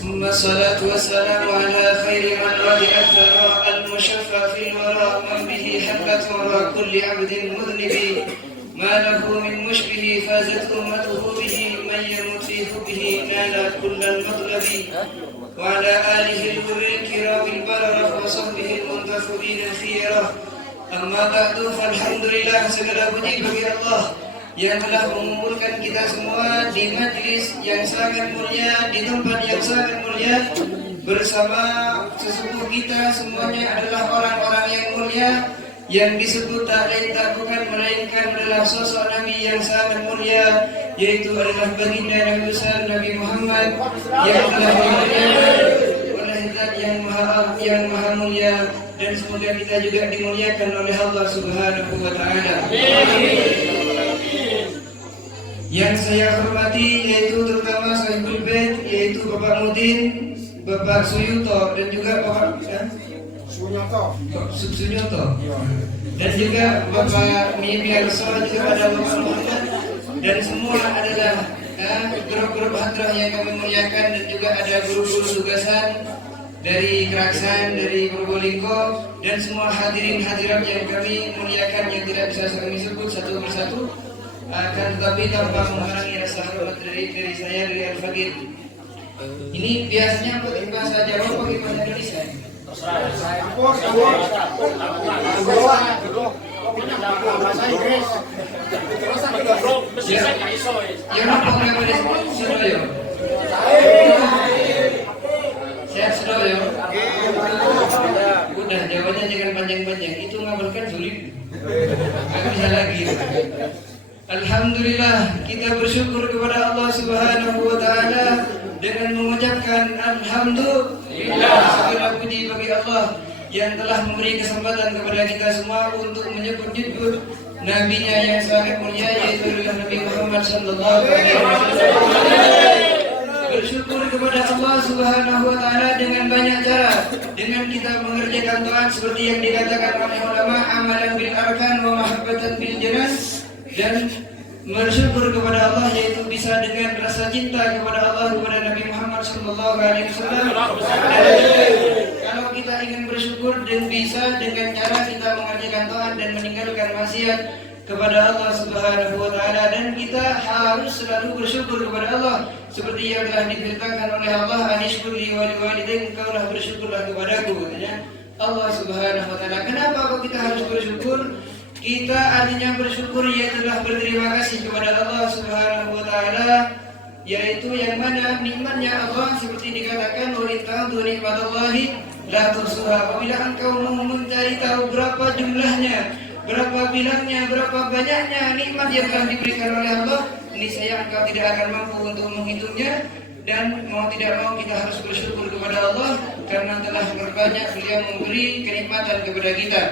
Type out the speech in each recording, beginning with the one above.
ثم الصلاة والسلام على خير من قد أثر المشفى في الورى من به حقت ورى كل عبد مذنب ما له من مشبه فازت أمته به من يمت في حبه نال كل المطلب وعلى آله الغر الكرام البررة وصحبه المنتخبين الخيرة. Amma ba'du, alhamdulillah, segala puji bagi Allah yang telah mengumpulkan kita semua di majlis yang sangat mulia, di tempat yang sangat mulia, bersama sesepuh kita semuanya adalah orang-orang yang mulia, yang disebut tak lain tak bukan melainkan adalah sosok Nabi yang sangat mulia, yaitu adalah baginda Nabi besar Nabi Muhammad yang telah dimuliakan oleh Zat yang maha mulia. Dan semoga kita juga dimuliakan oleh Allah Subhanahu wa Ta'ala. Yang saya hormati yaitu terutama Sahibul Bait, yaitu Bapak Mudin, Bapak Suyuto, dan juga Bapak Sunyoto, dan juga Bapak Miarso, juga ada Bapak Muhammad, dan semua adalah grup-grup hadrah yang kami muliakan, dan juga ada guru-guru tugasan dari Keraksan, dari Probolinggo, dan semua hadirin hadirat yang kami muliakan yang tidak bisa kami sebut satu persatu, akan tetapi tanpa menghalangi rasa hormat dari saya, dari Al-Faqih. Ini biasanya pakai bahasa Jawa, pakai bahasa Indonesia. Yang apa namanya? Sehat sudah ya? Udah, jawabannya jangan panjang-panjang. Itu ngamalkan sulit. Gak bisa lagi. Alhamdulillah, kita bersyukur kepada Allah Subhanahu wa Ta'ala dengan mengucapkan alhamdulillah, segala puji bagi Allah yang telah memberi kesempatan kepada kita semua untuk menyebut-nyebut nabinya yang sangat mulia, yaitu adalah Nabi Muhammad sallallahu alaihi wasallam. Bersyukur kepada Allah Subhanahu wa Ta'ala dengan banyak cara, dengan kita mengerjakan taat seperti yang dikatakan oleh ulama, amalan bil arkan wa mahabbatan bil janan, dan bersyukur kepada Allah yaitu bisa dengan rasa cinta kepada Allah, kepada Nabi Muhammad sallallahu alaihi wasallam. Kalau kita ingin bersyukur dan bisa dengan cara kita mengerjakan taat dan meninggalkan maksiat kepada Allah Subhanahu wa Ta'ala, dan kita harus selalu bersyukur kepada Allah seperti yang telah diberitakan oleh Allah, anishkurli wa liwalidain, engkaulah bersyukurlah kepadaku, katanya Allah Subhanahu wa Ta'ala. Kenapa kok kita harus bersyukur? Kita artinya bersyukur yaitu berterima kasih kepada Allah Subhanahu wa Ta'ala, yaitu yang mana nikmatnya Allah seperti dikatakan wa in ta'udhu nikmatallahi la tuhsuha. Apabila engkau mau mencari tahu berapa jumlahnya, berapa bilangnya, berapa banyaknya nikmat yang telah diberikan oleh Allah, niscaya engkau tidak akan mampu untuk menghitungnya. Dan mau tidak mau kita harus bersyukur kepada Allah karena telah berbanyak beliau memberi kenikmatan kepada kita.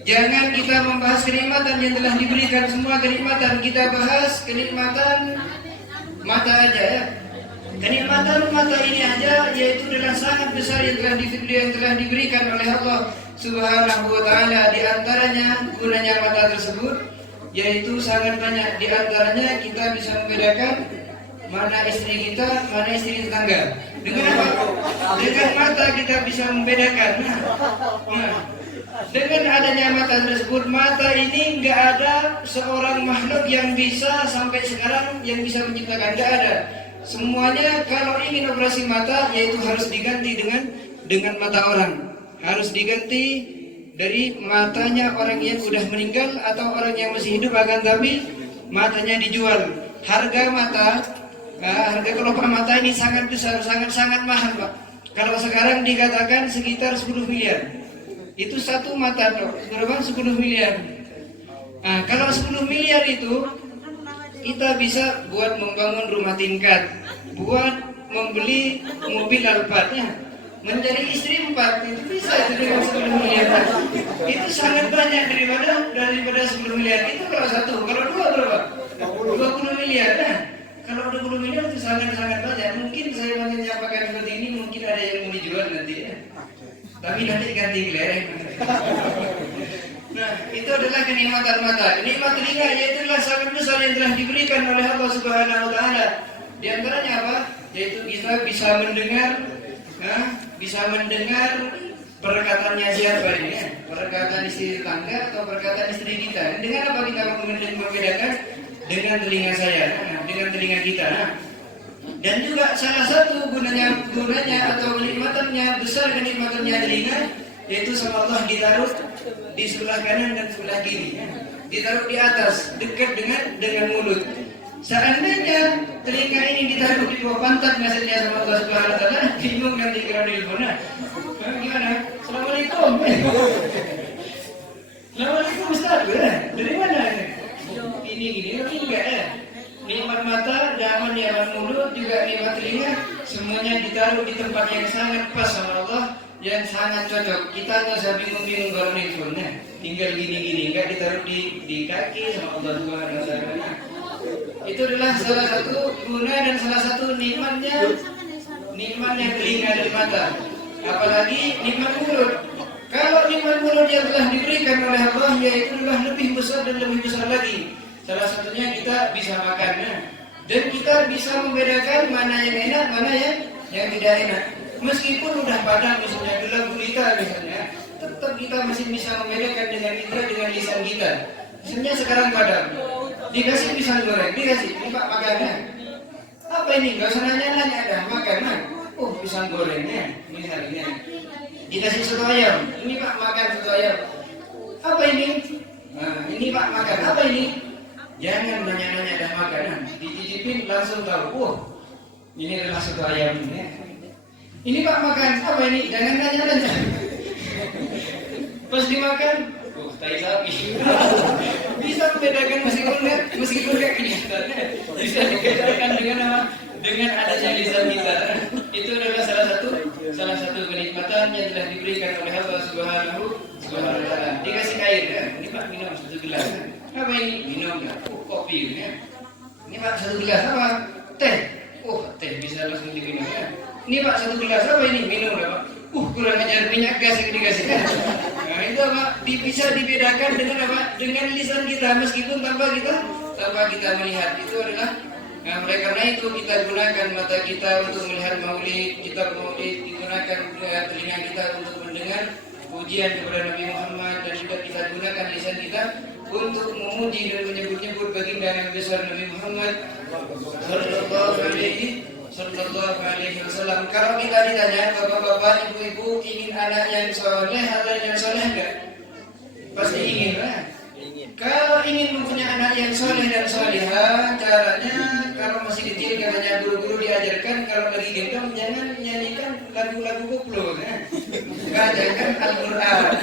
Jangan kita membahas kenikmatan yang telah diberikan, semua kenikmatan kita bahas kenikmatan mata aja ya. Kenikmatan mata ini aja yaitu adalah sangat besar yang telah diberikan oleh Allah Subhanahu wa Ta'ala. Di antaranya gunanya mata tersebut yaitu sangat banyak. Di antaranya kita bisa membedakan mana istri kita, mana istri tetangga. Dengan apa? Dengan mata kita bisa membedakan. Dengan adanya mata tersebut, mata ini nggak ada seorang makhluk yang bisa sampai sekarang yang bisa menciptakan, nggak ada. Semuanya kalau ingin operasi mata yaitu harus diganti dengan mata orang. Harus diganti dari matanya orang yang sudah meninggal atau orang yang masih hidup, akan tapi matanya dijual. Harga mata, harga kelopak mata ini sangat besar, sangat mahal, Pak. Kalau sekarang dikatakan sekitar 10 miliar. Itu satu mata, Dok. Berapa? 10 miliar. Nah, kalau 10 miliar itu kita bisa buat membangun rumah tingkat, buat membeli mobil Alphardnya, mencari istri 4, itu bisa itu dengan 10 miliar. Itu sangat banyak daripada 10 miliar. Itu kalau satu, kalau dua berapa? 20 miliar. Nah, kalau 20 miliar itu sangat banyak. Mungkin saya menyampaikan seperti ini, mungkin ada yang mau dijual nanti ya. Tapi nanti ganti gelereng. Nah, itu adalah kenikmatan mata. Nikmat telinga yaitu adalah sangat besar yang telah diberikan oleh Allah Subhanahu wa Ta'ala. Di antaranya apa? yaitu kita bisa mendengar perkataannya siapa ini ya? Perkataan istri tetangga atau perkataan istri kita. Dengan apa kita membedakan? Dengan telinga saya, dengan telinga kita. Dan juga salah satu gunanya atau kenikmatannya, besar kenikmatannya telinga, yaitu sama Allah ditaruh di sebelah kanan dan sebelah kiri. Ditaruh di atas, dekat dengan mulut. Seandainya telinga ini ditaruh di bawah pantat misalnya sama Allah Subhanahu wa taala, bingung nanti kira di mana. Gimana? Assalamualaikum. Assalamualaikum Ustaz. Dari mana? Ini enggak ya. Nikmat mata, nikmat mulut, juga nikmat telinga, semuanya ditaruh di tempat yang sangat pas sama Allah, yang sangat cocok. Kita nggak usah bingung-bingung kalau nelfonnya, tinggal gini-gini, nggak ditaruh di kaki sama Allah Subhanahu wa taala. Itu adalah salah satu guna dan salah satu nikmatnya telinga dan mata. Apalagi nikmat mulut. Kalau nikmat mulut yang telah diberikan oleh Allah, yaitu adalah lebih besar dan lebih besar lagi. Salah satunya kita bisa makan, dan kita bisa membedakan mana yang enak, mana yang tidak enak. Meskipun udah padam misalnya gula gulita misalnya, tetap kita masih bisa membedakan dengan indera, dengan lisan kita. Misalnya sekarang padam, dikasih pisang goreng, ini Pak makannya. Apa ini? Gak usah nanya-nanya, ada makanan. Oh, pisang gorengnya misalnya. Dikasih soto ayam, ini Pak makan soto ayam. Apa ini? Nah, ini Pak makan. Apa ini? Jangan nanya-nanya dah makanan, dicicipin langsung tahu. Oh, ini adalah soto ayam ini. Ini Pak makan apa ini? Jangan nanya-nanya. Pas dimakan, oh tai sapi. Bisa membedakan meskipun nggak kelihatannya. Bisa dibedakan dengan apa? Dengan adanya lisan kita. Itu adalah salah satu kenikmatan yang telah diberikan oleh Allah Subhanahu wa taala. Dikasih air ya. Ini Pak minum 1 gelas. Apa ini? Minum ya. Oh, kopi ya. Ini Pak 1 gelas apa? Teh. Oh, teh bisa langsung diminum ya. Ini Pak 1 gelas apa ini? Minum ya Pak. Kurang ajar, minyak gas yang dikasih. Nah, itu Pak bisa dibedakan dengan apa? Dengan lisan kita, meskipun tanpa kita melihat. Itu adalah oleh karena itu kita gunakan mata kita untuk melihat maulid, kitab maulid, digunakan telinga kita untuk mendengar pujian kepada Nabi Muhammad, dan juga kita gunakan lisan kita untuk memuji dan menyebut-nyebut baginda Nabi besar Nabi Muhammad sallallahu alaihi wasallam. Kalau kita ditanya bapak-bapak, ibu-ibu ingin anak yang soleh atau yang soleh enggak? Pasti ingin lah. Kalau ingin mempunyai anak yang soleh dan solehah, caranya kalau masih kecil katanya guru-guru diajarkan kalau lagi gendong jangan nyanyikan lagu-lagu koplo, bacakan Al-Qur'an.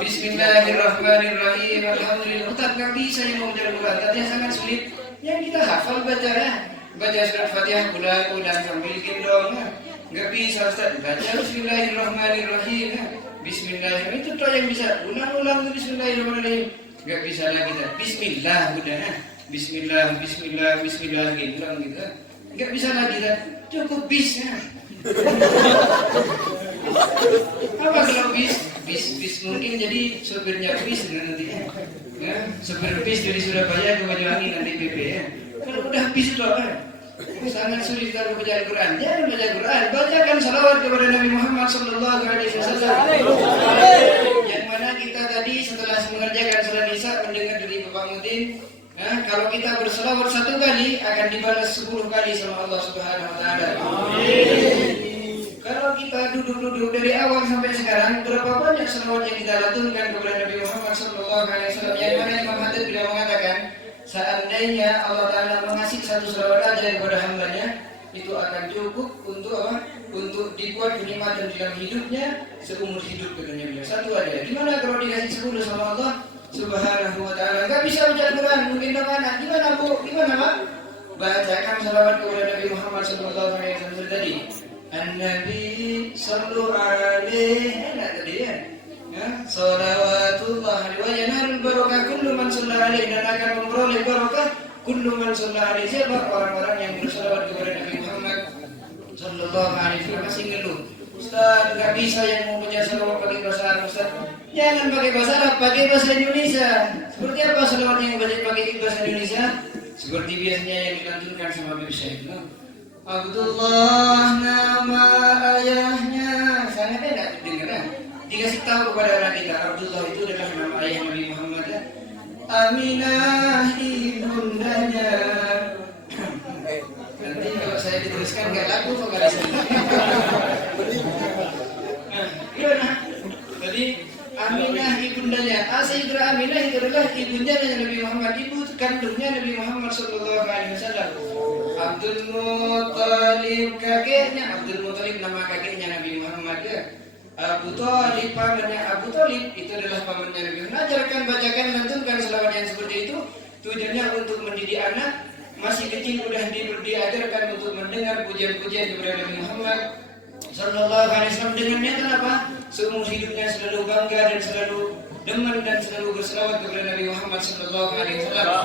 Bismillahirrahmanirrahim. Alhamdulillah. Ustaz nggak bisa yang mau belajar Quran, katanya sangat sulit. Yang kita hafal baca surat Fatihah ulang sambil gendong. Nggak bisa Ustaz, baca Bismillahirrahmanirrahim. Bismillahirrahmanirrahim itu toh yang bisa. Ulang-ulang Bismillahirrahmanirrahim. Nggak bisa lagi dah. Bismillah udah. Bismillah gendong gitu. Nggak bisa lagi dah. Cukup bisnya. Apa kalau bis mungkin jadi sopirnya bis nantinya. Ya, sopir bis dari Surabaya ke Banyuwangi nanti PP ya. Kalau udah bis itu apa? Sangat sulit kalau baca Al-Quran. Jangan baca Al-Quran, bacakan salawat kepada Nabi Muhammad sallallahu alaihi wasallam. Yang mana kita tadi setelah mengerjakan salat Isya mendengar dari Bapak Mudin, kalau kita berselawat 1 kali akan dibalas 10 kali sama Allah Subhanahu wa taala. Kalau kita duduk dari awal sampai sekarang, berapa banyak selawat yang kita lantunkan kepada Nabi Muhammad sallallahu alaihi wasallam, yang mana Imam Hatib beliau mengatakan, seandainya Allah Ta'ala mengasih 1 selawat aja kepada hambanya, itu akan cukup untuk apa? Untuk dibuat kenikmatan dalam hidupnya seumur hidup, katanya beliau. 1 aja. Gimana kalau dikasih 10 sama Allah Subhanahu wa taala? Enggak bisa baca Quran, mungkin anak. Gimana Bu? Gimana Pak? Bacakan selawat kepada Nabi Muhammad sallallahu alaihi wasallam tadi. An-Nabi sallallahu alaihi enak tadi ya. Salawatullah wa yanarul barakah kullu man shalla alaihi, dan akan memperoleh barakah kullu man shalla alaihi, siapa orang-orang yang berselawat kepada Nabi Muhammad sallallahu alaihi wasallam. Masih ngeluh, Ustaz enggak bisa yang mau baca selawat pakai bahasa Arab Ustaz. Jangan pakai bahasa Arab, pakai bahasa Indonesia. Seperti apa selawat yang baca pakai bahasa Indonesia? Seperti biasanya yang dilantunkan sama Habib Syekh. Abdullah nama ayahnya. Sangat enak didengar. Dikasih tahu kepada anak kita, Abdullah itu adalah nama ayah Nabi Muhammad. Aminah ibundanya. Nanti kalau saya diteruskan nggak laku kok nggak di sini. Jadi Aminah ibundanya. Sayyidah Aminah itu adalah ibunya Nabi Muhammad, ibu kandungnya Nabi Muhammad Sallallahu Alaihi Wasallam. Abdul Muttalib kakeknya, Abdul Muttalib nama kakeknya Nabi Muhammad ya. Abu Thalib pamannya Abu Thalib itu adalah pamannya Nabi Muhammad. Ajarkan, bacakan, lantunkan selawat yang seperti itu. Tujuannya untuk mendidik anak masih kecil sudah diajarkan untuk mendengar pujian-pujian kepada Nabi Muhammad Sallallahu Alaihi Wasallam. Dengannya kenapa? Seumur hidupnya selalu bangga dan selalu demen dan selalu berselawat kepada Nabi Muhammad Sallallahu Alaihi Wasallam.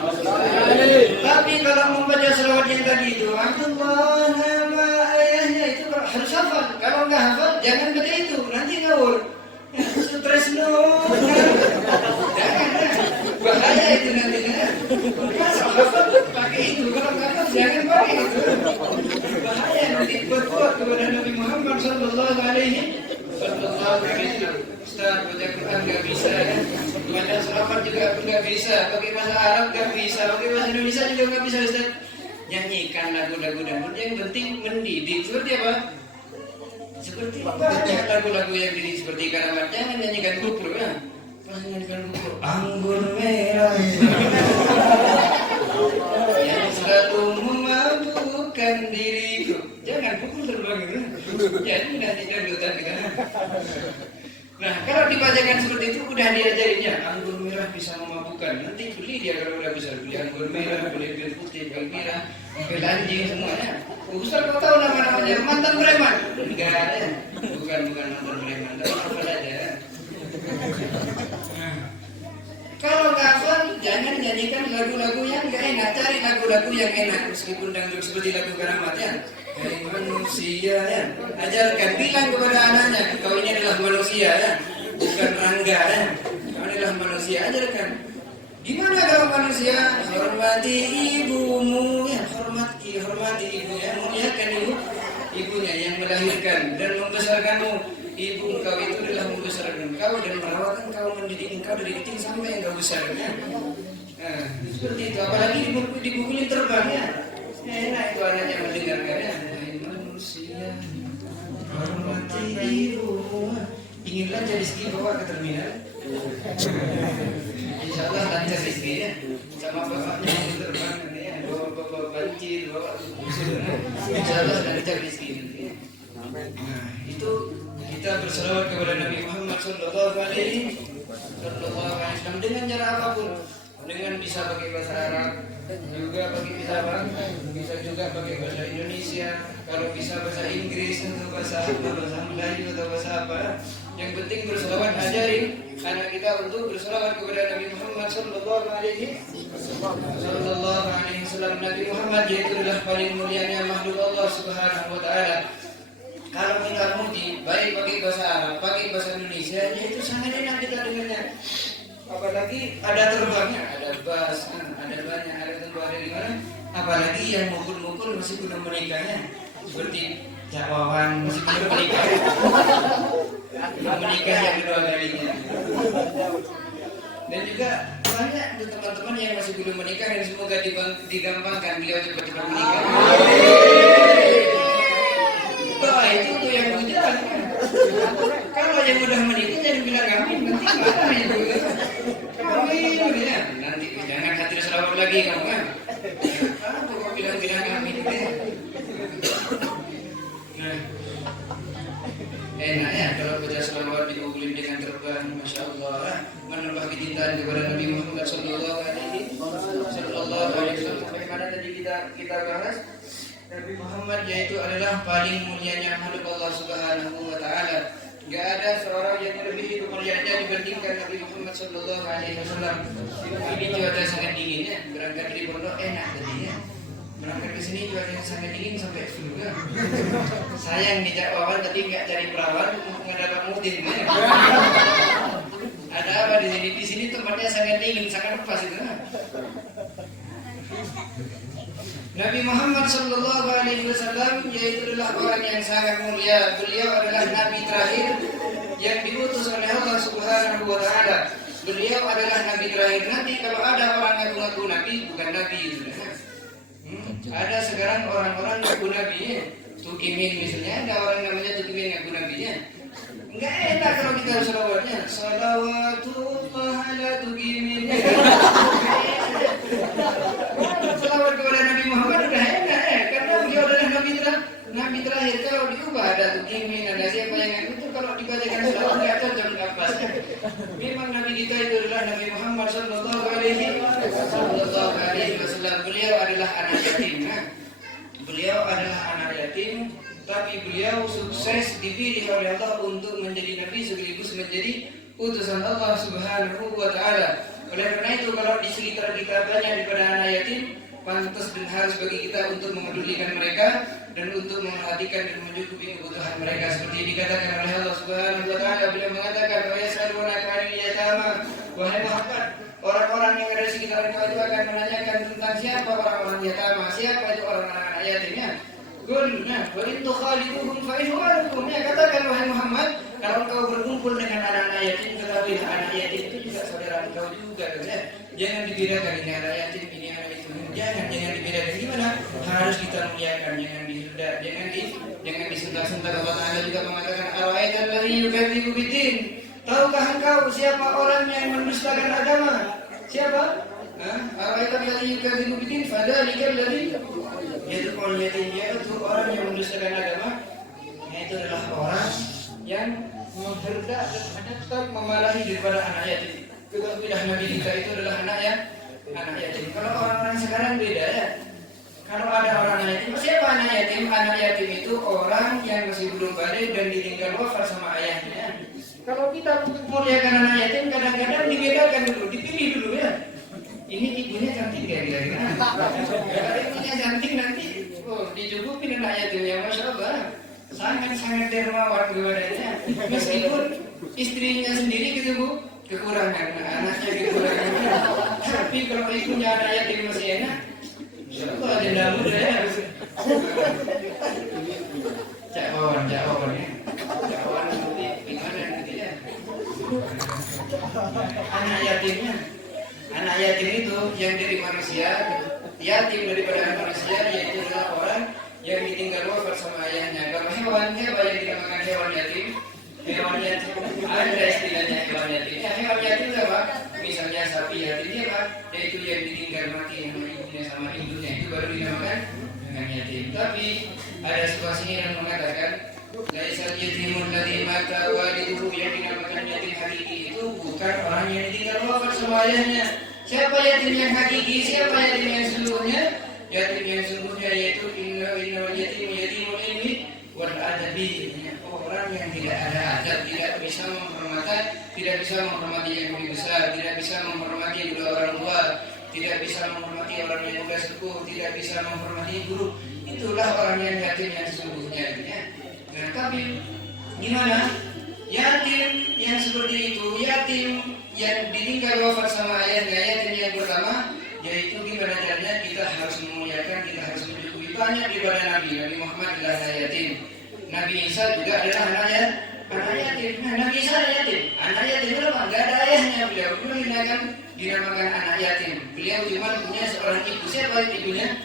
Tapi kalau membaca selawat yang tadi itu, Abdullah nama ayahnya itu harus hafal. Kalau nggak hafal, jangan baca itu, nanti ngawur. Stres no, jangan, bahaya itu nanti. Masa hafal pakai itu, kalau nggak hafal jangan pakai itu. Bahaya nanti buat kepada Nabi Muhammad Sallallahu Alaihi Wasallam. Ustaz, baca Quran nggak bisa ya, baca selawat juga nggak bisa, pakai bahasa Arab nggak bisa, pakai bahasa Indonesia juga nggak bisa Ustaz. Nyanyikan lagu-lagu dangdut yang penting mendidik. Seperti apa? Seperti banyak lagu-lagu yang dididik seperti Karamat. Jangan nyanyikan kufur ya. Kalau nyanyikan kufur, anggur merah yang selalu memabukkan diriku. Jangan pukul terbang itu. Jadi nanti dangdutan kita. Nah, kalau dibacakan seperti itu udah diajarinya, anggur merah bisa memabukkan. Nanti beli dia kalau udah bisa beli anggur merah, beli bir putih, bir merah, bir anjing semuanya. Ustaz kau tahu nama-namanya mantan preman? Enggak ada. Bukan mantan preman, tapi apa aja. Kalau nggak hafal, jangan nyanyikan lagu-lagu yang nggak enak. Cari lagu-lagu yang enak, meskipun dangdut seperti lagu Karamat ya. Hai manusia ya, ajarkan, bilang kepada anaknya, kau ini adalah manusia ya, bukan rangga ya, kau ini adalah manusia, ajarkan. Gimana kalau manusia? Hormati ibumu ya, hormati ibunya, muliakan ibunya yang melahirkan dan membesarkanmu. Ibu engkau itu adalah membesarkan engkau dan merawat engkau, mendidik engkau dari kecil sampai engkau besar ya. Nah, seperti itu, apalagi dipukulin terbangnya. Enak itu anaknya mendengarkannya. Hai manusia, hormati ibumu. Inginlah jadi ski bawa ke terminal. Insya Allah lancar rezekinya. Sama bapaknya yang terbang ya, bawa banjir, bawa usul. Insya Allah lancar rezeki. Nah, itu kita berselawat kepada Nabi Muhammad Sallallahu Alaihi Wasallam dengan cara apapun. Dengan bisa pakai bahasa Arab, juga bisa juga pakai bahasa Indonesia. Kalau bisa bahasa Inggris atau bahasa Melayu atau bahasa apa. Yang penting berselawat, ajarin anak kita untuk berselawat kepada Nabi Muhammad Sallallahu Alaihi Wasallam. Nabi Muhammad yaitu adalah paling mulianya makhluk Allah Subhanahu Wa Taala. Kalau kita muji, baik pakai bahasa Arab, pakai bahasa Indonesia, itu sangat enak kita dengarnya. Apalagi ada terbangnya, ada bas, ada banyak, ada tentu ada di mana. Apalagi yang mukul-mukul masih belum menikahnya, seperti Cak Wawan masih belum menikah, belum menikah yang kedua kalinya. Dan juga banyak teman-teman yang masih belum menikah dan semoga digampangkan beliau cepat-cepat menikah. Wah itu tuh yang hujan. Kalau yang udah menikah jangan bilang amin, nanti mana itu? Amin ya. Nanti jangan hadir selawat lagi kamu kan? Apa kau bilang amin deh? Nah, enak ya kalau baca selawat diukulin dengan terbang, masya Allah, menambah kecintaan kepada Nabi Muhammad Sallallahu Alaihi Wasallam. Bagaimana tadi kita bahas? Nabi Muhammad yaitu adalah paling mulianya makhluk Allah Subhanahu Wa Taala. Gak ada seorang yang lebih mulianya dibandingkan Nabi Muhammad Sallallahu Alaihi Wasallam. Ini cuaca sangat dingin ya. Berangkat dari pondok enak tadinya. Berangkat ke sini cuaca sangat dingin sampai surga. Sayang di Jawaban tadi nggak cari perawan nggak dapat mutin. Ya. Ada apa di sini? Di sini tempatnya sangat dingin, sangat lepas itu. Nabi Muhammad sallallahu alaihi wasallam yaitu adalah orang yang sangat mulia. Beliau adalah nabi terakhir yang diutus oleh Allah Subhanahu wa taala. Beliau adalah nabi terakhir. Nanti kalau ada orang ngaku-ngaku nabi, bukan nabi itu. Ada sekarang orang-orang ngaku nabi ya. Tukimin misalnya, ada orang namanya Tukimin ngaku nabi ya. Enggak enak kalau kita selawatnya. Salawatullah ala Tukimin. Selawat kepada Nabi Muhammad udah enak ya, karena beliau adalah nabi terakhir. Kalau diubah ada Tukimin, ada siapa yang itu kalau dibacakan selawat nggak cocok nafas. Memang Nabi kita itu adalah Nabi Muhammad sallallahu alaihi wasallam. Beliau adalah anak yatim. Beliau adalah anak yatim, tapi beliau sukses dipilih oleh Allah untuk menjadi nabi sekaligus menjadi utusan Allah Subhanahu wa taala. Oleh karena itu kalau di sekitar kita banyak daripada anak yatim, pantas dan harus bagi kita untuk memedulikan mereka dan untuk memperhatikan dan mencukupi kebutuhan mereka seperti dikatakan oleh Allah Subhanahu wa taala. Beliau mengatakan, "Wa yas'alunaka 'anil yatama." Wahai Muhammad, orang-orang yang ada di sekitar engkau itu akan menanyakan tentang siapa orang-orang yatama, siapa itu orang-orang anak yatimnya. Qulna wa in tukhaliquhum fa ihwanukum. Ya, katakan wahai Muhammad, kalau engkau berkumpul dengan anak-anak yatim, ketahuilah anak yatim itu juga saudara engkau juga. Jangan dibedakan ini anak yatim, ini anak itu. Jangan dibedakan. Gimana? Harus kita muliakan, jangan disentak-sentak. Allah Taala juga mengatakan, "Ara'aital ladzi yukadzibu biddin." Tahukah engkau siapa orang yang mendustakan agama? Siapa? Ara'aital ladzi yukadzibu biddin fadzalikal ladzi yad'ul yatim. Yaitu orang yang mendustakan agama. Itu adalah orang yang mengherdak dan menyesat memarahi daripada anak yatim. Ketahuilah Nabi kita itu adalah anak yatim. Kalau orang-orang sekarang beda ya. Kalau ada orang yatim, siapa anak yatim? Anak yatim itu orang yang masih belum balik dan ditinggal wafat sama ayahnya. Kalau kita muliakan anak yatim, kadang-kadang dibedakan dulu, dipilih dulu ya. Ini ibunya cantik ya kira-kira. Kalau ibunya cantik nanti, dicukupin anak yatimnya, masya Allah. Sangat-sangat dermawan kepadanya. Meskipun istrinya sendiri gitu bu, kekurangan, anaknya kekurangan. Tapi kalau ibunya anak yatim masih enak, insya Allah ada muda ya. Cakawan ya. Cakawan nanti gimana nanti ya. Anak yatim itu yang dari manusia, yatim daripada manusia, yaitu adalah orang yang ditinggal wafat sama ayahnya. Kalau hewan yang dinamakan hewan yatim ada istilahnya hewan yatim. Ya, hewan yatim apa? Misalnya sapi yatim apa? Yaitu yang ditinggal mati sama ibunya sama ibunya, itu baru dinamakan dengan yatim. Tapi ada situasi yang mengatakan laisal yatimun ladzi mata waliduhu, yang dinamakan yatim hakiki itu bukan orang yang ditinggal wafat sama ayahnya. Siapa yatim yang hakiki? Siapa yatim yang sesungguhnya? Yatim yang sesungguhnya yaitu innal yatimul ilmi wal adabi. Orang yang tidak ada adab, tidak bisa menghormati yang lebih besar, tidak bisa menghormati kedua orang tua, tidak bisa menghormati orang yang sudah sepuh, tidak bisa menghormati guru. Itulah orang yang yatim yang sesungguhnya. Nah, tapi gimana? Yatim yang seperti itu, yatim yang ditinggal wafat sama ayahnya, yatim yang pertama, yaitu gimana caranya kita harus memuliakan, kita harus mencukupi. Banyak daripada Nabi Muhammad adalah anak yatim. Nabi Isa juga adalah anak yatim. Nah, Nabi Isa anak yatim. Anak yatim kenapa? Enggak ada ayahnya. Beliau dinamakan anak yatim. Beliau cuma punya seorang ibu. Siapa ibunya?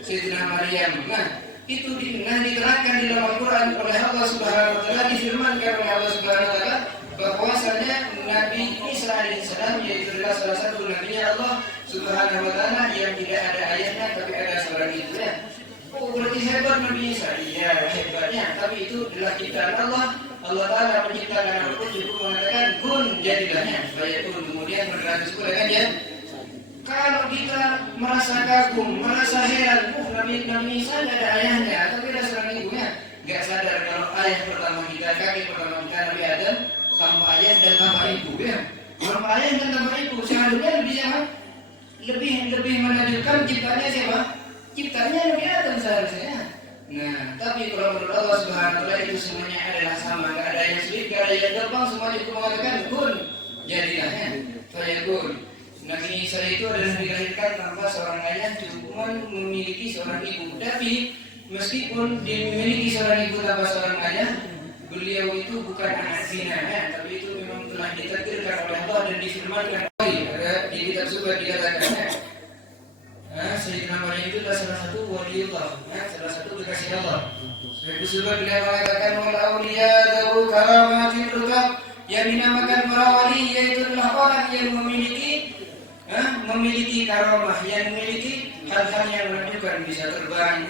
Sayyidina Maryam. Nah, itu diterangkan di dalam Al-Quran oleh Allah Subhanahu wa taala, difirmankan oleh Allah Subhanahu wa taala bahwasanya Nabi Isa alaihissalam yaitu adalah salah satu nabinya Allah Subhanahu wa taala yang tidak ada ayahnya tapi ada seorang ibunya. Oh, berarti hebat Nabi Isa. Iya, hebatnya. Tapi itu adalah ciptaan Allah. Allah Ta'ala menciptakan apapun cukup mengatakan kun, jadilahnya. Supaya kun, kemudian bergerak kan ya. Kalau kita merasa kagum, merasa heran, Nabi Isa tidak ada ayahnya, tapi ada seorang ibunya. Gak sadar kalau ayah pertama kita, kakek pertama kita Nabi Adam, tanpa ayah dan tanpa ibu ya. Tanpa ayah dan tanpa ibu, seharusnya lebih menunjukkan ciptanya siapa? Ciptanya Nabi Adam seharusnya. Nah, tapi kalau menurut Allah Subhanahu wa taala itu semuanya adalah sama, enggak ada yang sulit, enggak ada yang gampang, semua cukup mengatakan kun, jadilah ya. Fayakun. Nabi Isa itu adalah dilahirkan tanpa seorang ayah, cuma memiliki seorang ibu. Tapi meskipun dimiliki seorang ibu tanpa seorang ayah, beliau itu bukan anak zina, tapi itu memang telah ditakdirkan oleh Allah dan difirmankan. Di kitab Zubat dikatakan, Sayyidina Maryam itu adalah salah satu waliullah, salah satu kekasih Allah. Sebab Zubat beliau mengatakan wal auliya dzau karamatin rutab, yang dinamakan para wali yaitu adalah orang yang memiliki karamah, yang memiliki hal-hal yang menunjukkan bisa terbang,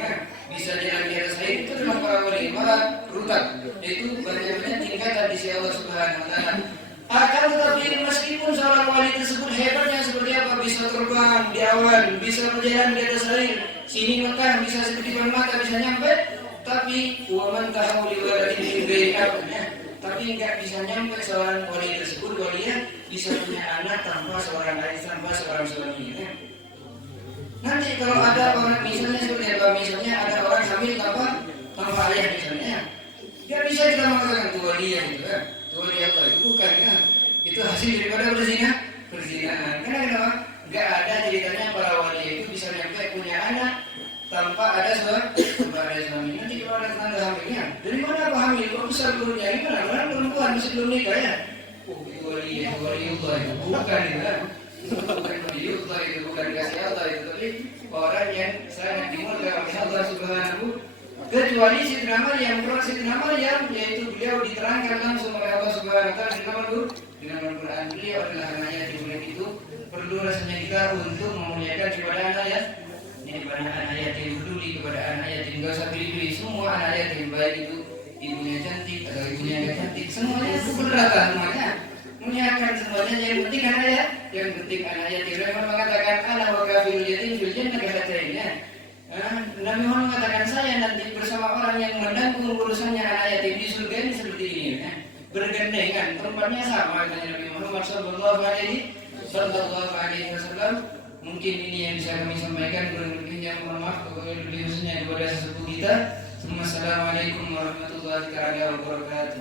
bisa jalan di atas air, itu adalah para wali. Para rutab itu banyak-banyak tingkatan di sisi Allah Subhanahu wa taala. Akan tetapi meskipun seorang wali tersebut hebatnya seperti apa, bisa terbang di awan, bisa berjalan di atas air, sini Mekah bisa sekedipan mata bisa nyampe, tapi waman tahu liwalatin min ghairi abna, tapi enggak bisa nyampe seorang wali tersebut walinya bisa punya anak tanpa seorang ayah, tanpa seorang suami. Nanti kalau ada orang misalnya seperti apa, misalnya ada orang hamil tanpa ayah misalnya, enggak bisa kita mengatakan itu wali gitu kan. Wali Allah itu bukan kan? Itu hasil daripada perzinahan. Kenapa? Enggak ada ceritanya para wali itu bisa nyampe punya anak tanpa ada suami. Nanti kalau ada tanda hamilnya, dari mana aku hamil? Kok besar perutnya? Gimana? Orang perempuan masih belum nikah ya? Oh, itu wali Allah itu bukan kan? Bukan wali Allah itu, bukan kasih Allah itu, tapi orang yang sangat dimurkai oleh Allah Subhanahu. Kecuali Sayyidina Maryam, Sayyidina Maryam yaitu beliau diterangkan langsung oleh Allah Subhanahu wa taala di dalam Al-Qur'an. Beliau adalah anaknya Jibril. Itu perlu rasanya kita untuk memuliakan kepada anak ya. Ini kepada anak yatim, peduli kepada anak yatim, enggak usah pilih-pilih. Semua anak yatim baik itu ibunya cantik atau ibunya enggak cantik, semuanya itu berrata semuanya. Muliakan semuanya, yang penting anak ya, yang penting anak yatim. Memang mengatakan ana wa kafirul yatim fil jannah kahatainnya. Nabi Muhammad mengatakan saya nanti bersama orang yang menanggung urusannya anak yatim di surga ini seperti ini, bergandengan, tempatnya sama dengan Nabi Muhammad Sallallahu Alaihi Wasallam. Mungkin ini yang bisa kami sampaikan, kurang lebihnya mohon maaf kepada sesepuh kita. Assalamualaikum warahmatullahi wabarakatuh.